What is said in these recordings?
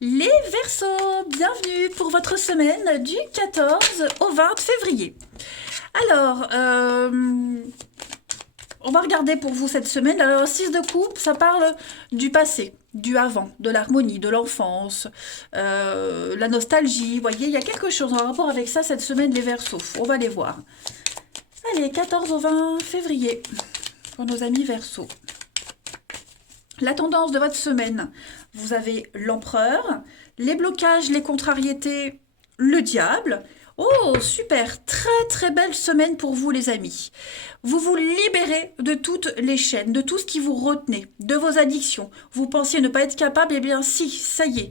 Les Verseaux, bienvenue pour votre semaine du 14 au 20 février. Alors, on va regarder pour vous cette semaine. Alors, 6 de coupe, ça parle du passé, du avant, de l'harmonie, de l'enfance, la nostalgie. Vous voyez, il y a quelque chose en rapport avec ça cette semaine, les Verseaux. On va les voir. Allez, 14 au 20 février pour nos amis Verseaux. La tendance de votre semaine, vous avez l'empereur, les blocages, les contrariétés, le diable. Oh, super, très très belle semaine pour vous les amis. Vous vous libérez de toutes les chaînes, de tout ce qui vous retenait, de vos addictions. Vous pensiez ne pas être capable, eh bien si, ça y est.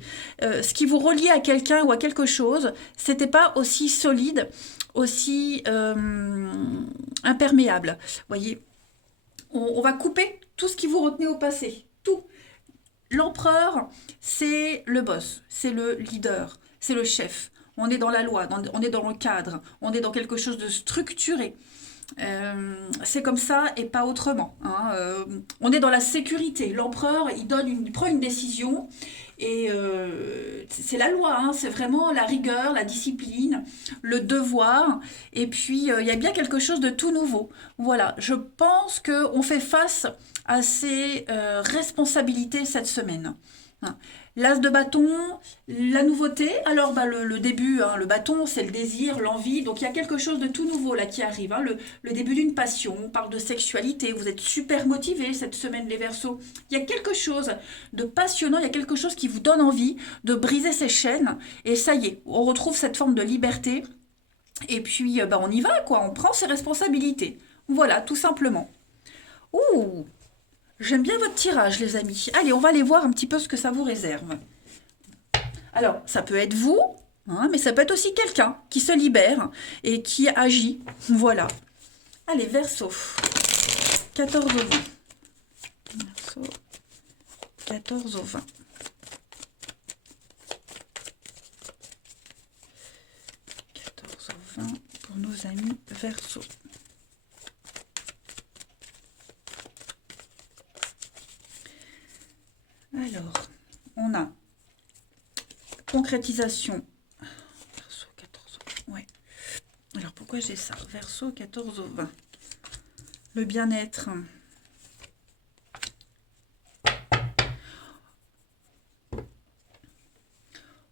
Ce qui vous reliait à quelqu'un ou à quelque chose, c'était pas aussi solide, aussi imperméable. Voyez, on va couper tout ce qui vous retenait au passé. Tout. L'empereur, c'est le boss, c'est le leader, c'est le chef. On est dans la loi, on est dans le cadre, on est dans quelque chose de structuré. C'est comme ça et pas autrement, hein. On est dans la sécurité. L'empereur, il prend une décision et c'est la loi, hein. C'est vraiment la rigueur, la discipline, le devoir. Et puis, il y a bien quelque chose de tout nouveau. Voilà, je pense qu'on fait face à ces responsabilités cette semaine, hein. L'as de bâton, la nouveauté. Alors, bah, le début, hein, le bâton, c'est le désir, l'envie. Donc, il y a quelque chose de tout nouveau là qui arrive, hein. Le début d'une passion. On parle de sexualité. Vous êtes super motivés cette semaine, les Verseaux. Il y a quelque chose de passionnant. Il y a quelque chose qui vous donne envie de briser ces chaînes. Et ça y est, on retrouve cette forme de liberté. Et puis, bah, on y va, quoi. On prend ses responsabilités. Voilà, tout simplement. Ouh, j'aime bien votre tirage, les amis. Allez, on va aller voir un petit peu ce que ça vous réserve. Alors, ça peut être vous, hein, mais ça peut être aussi quelqu'un qui se libère et qui agit. Voilà. Allez, Verseau. 14 au 20. Verseau. 14 au 20. 14 au 20 pour nos amis Verseau. Alors, on a concrétisation. Verseau 14 au 20. Ouais. Alors, pourquoi j'ai ça? Verseau 14 au 20. Le bien-être.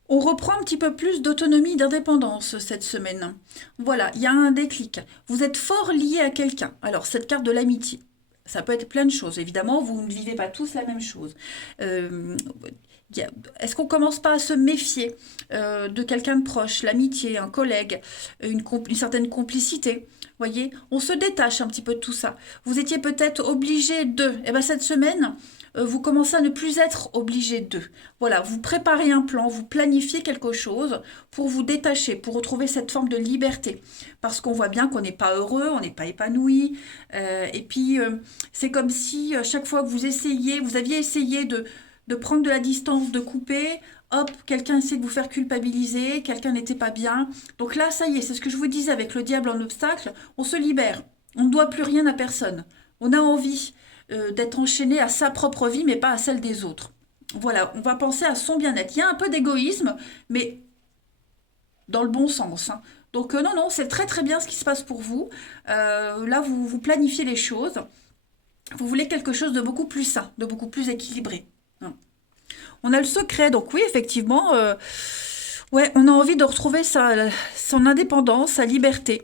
On reprend un petit peu plus d'autonomie, d'indépendance cette semaine. Voilà, il y a un déclic. Vous êtes fort lié à quelqu'un. Alors, cette carte de l'amitié, ça peut être plein de choses. Évidemment, vous ne vivez pas tous la même chose. Euh, Est-ce qu'on commence pas à se méfier de quelqu'un de proche, l'amitié, un collègue, une certaine complicité? Voyez, on se détache un petit peu de tout ça. Vous étiez peut-être obligé de. Eh bien, cette semaine, vous commencez à ne plus être obligé de. Voilà, vous préparez un plan, vous planifiez quelque chose pour vous détacher, pour retrouver cette forme de liberté. Parce qu'on voit bien qu'on n'est pas heureux, on n'est pas épanoui. Et puis, c'est comme si chaque fois que vous essayez, vous aviez essayé de prendre de la distance, de couper, hop, quelqu'un essaie de vous faire culpabiliser, quelqu'un n'était pas bien. Donc là, ça y est, c'est ce que je vous disais avec le diable en obstacle, on se libère, on ne doit plus rien à personne. On a envie d'être enchaîné à sa propre vie, mais pas à celle des autres. Voilà, on va penser à son bien-être. Il y a un peu d'égoïsme, mais dans le bon sens, hein. Donc non, non, c'est très très bien ce qui se passe pour vous. Là, vous planifiez les choses. Vous voulez quelque chose de beaucoup plus sain, de beaucoup plus équilibré, hein. On a le secret, donc oui, effectivement, ouais, on a envie de retrouver son indépendance, sa liberté.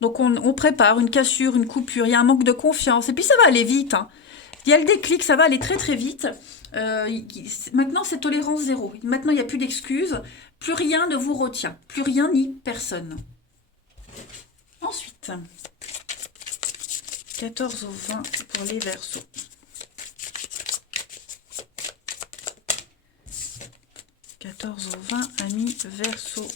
Donc on prépare une cassure, une coupure, il y a un manque de confiance, et puis ça va aller vite, hein. Il y a le déclic, ça va aller très très vite. Maintenant, c'est tolérance zéro. Maintenant, il n'y a plus d'excuses, plus rien ne vous retient, plus rien ni personne. Ensuite, 14 au 20 pour les Verseaux. 14 au 20, amis Verseaux.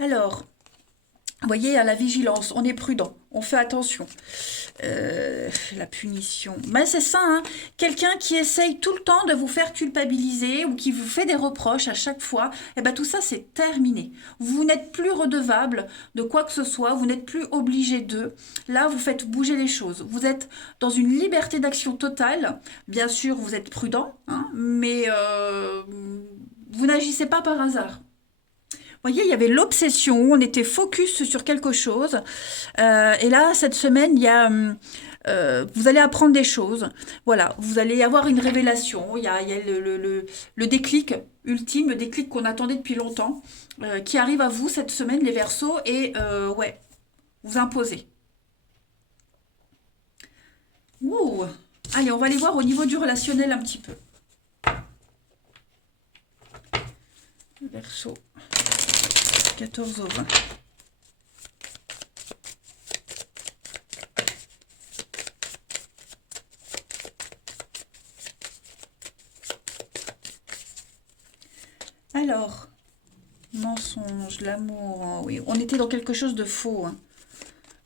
Alors, vous voyez, à la vigilance, on est prudent, on fait attention. la punition. Ben, c'est ça, hein. Quelqu'un qui essaye tout le temps de vous faire culpabiliser ou qui vous fait des reproches à chaque fois, eh ben, tout ça, c'est terminé. Vous n'êtes plus redevable de quoi que ce soit, vous n'êtes plus obligé d'eux. Là, vous faites bouger les choses. Vous êtes dans une liberté d'action totale. Bien sûr, vous êtes prudent, hein, mais vous n'agissez pas par hasard. Vous voyez, il y avait l'obsession, on était focus sur quelque chose. Et là, cette semaine, vous allez apprendre des choses. Voilà, vous allez avoir une révélation. Il y a le déclic ultime, le déclic qu'on attendait depuis longtemps, qui arrive à vous cette semaine, les Verseaux, et ouais, vous imposez. Ouh. Allez, on va aller voir au niveau du relationnel un petit peu. Verseau, 14 au 20. Alors, mensonge, l'amour, hein, oui, on était dans quelque chose de faux, hein.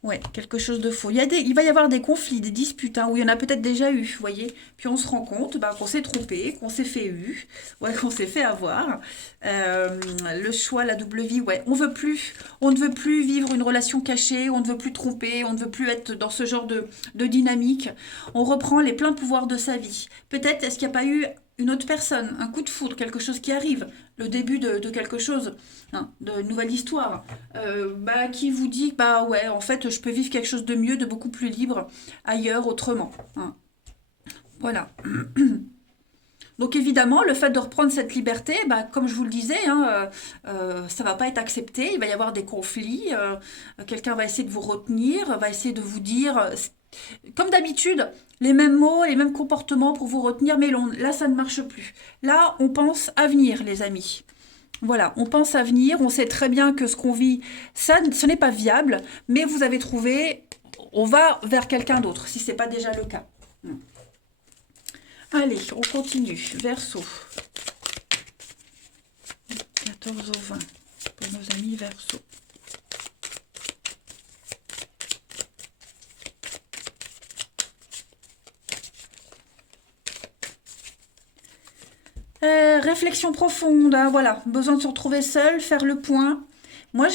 Ouais, quelque chose de faux. Il va y avoir des conflits, des disputes, hein, où il y en a peut-être déjà eu, vous voyez. Puis on se rend compte bah, qu'on s'est trompé, qu'on s'est fait ouais, qu'on s'est fait avoir. Le choix, la double vie, ouais. On ne veut plus vivre une relation cachée, on ne veut plus tromper, on ne veut plus être dans ce genre de dynamique. On reprend les pleins pouvoirs de sa vie. Peut-être, est-ce qu'il n'y a pas eu une autre personne, un coup de foudre, quelque chose qui arrive, le début de quelque chose, hein, de nouvelle histoire, bah, qui vous dit, bah ouais, en fait, je peux vivre quelque chose de mieux, de beaucoup plus libre, ailleurs, autrement, hein. Voilà. Donc évidemment, le fait de reprendre cette liberté, bah, comme je vous le disais, hein, ça va pas être accepté, il va y avoir des conflits, quelqu'un va essayer de vous retenir, va essayer de vous dire, comme d'habitude, les mêmes mots, les mêmes comportements pour vous retenir, mais là, ça ne marche plus. Là, on pense à venir, les amis. Voilà, on pense à venir, on sait très bien que ce qu'on vit, ce n'est pas viable, mais vous avez trouvé, on va vers quelqu'un d'autre, si ce n'est pas déjà le cas. Allez, on continue. Verseau. 14 au 20 pour nos amis Verseau. Réflexion profonde, hein, voilà, besoin de se retrouver seul, faire le point. Moi,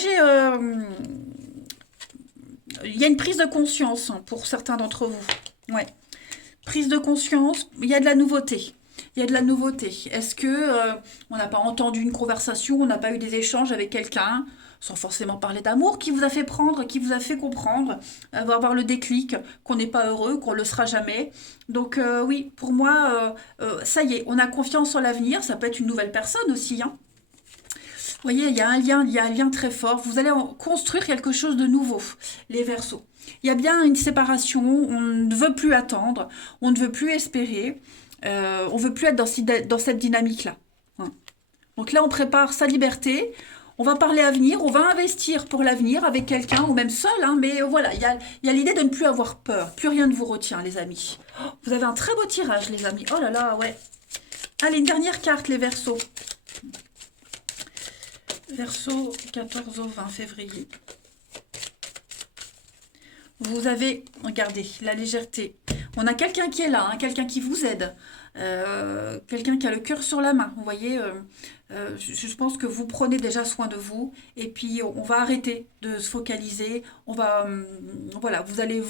il y a une prise de conscience hein, pour certains d'entre vous. Ouais, prise de conscience, il y a de la nouveauté. Il y a de la nouveauté. Est-ce que on n'a pas entendu une conversation, on n'a pas eu des échanges avec quelqu'un, sans forcément parler d'amour, qui vous a fait prendre, qui vous a fait comprendre, va avoir le déclic, qu'on n'est pas heureux, qu'on le sera jamais. Donc oui, pour moi, ça y est, on a confiance en l'avenir. Ça peut être une nouvelle personne aussi, hein. Vous voyez, il y a un lien très fort. Vous allez construire quelque chose de nouveau, les Verseaux. Il y a bien une séparation, on ne veut plus attendre, on ne veut plus espérer, on ne veut plus être dans cette dynamique-là, hein. Donc là, on prépare sa liberté, on va parler avenir, on va investir pour l'avenir avec quelqu'un, ou même seul, hein, mais voilà, il y a l'idée de ne plus avoir peur, plus rien ne vous retient, les amis. Oh, vous avez un très beau tirage, les amis. Oh là là, ouais. Allez, une dernière carte, les Verseaux. Verseau, 14 au 20 février. Vous avez, regardez, la légèreté. On a quelqu'un qui est là, hein, quelqu'un qui vous aide. Quelqu'un qui a le cœur sur la main. Vous voyez, je pense que vous prenez déjà soin de vous. Et puis, on va arrêter de se focaliser. Voilà, vous allez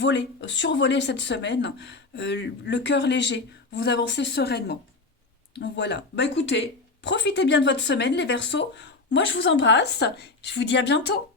survoler cette semaine. Le cœur léger. Vous avancez sereinement. Donc voilà. Bah écoutez, profitez bien de votre semaine, les Verseaux. Moi, je vous embrasse. Je vous dis à bientôt.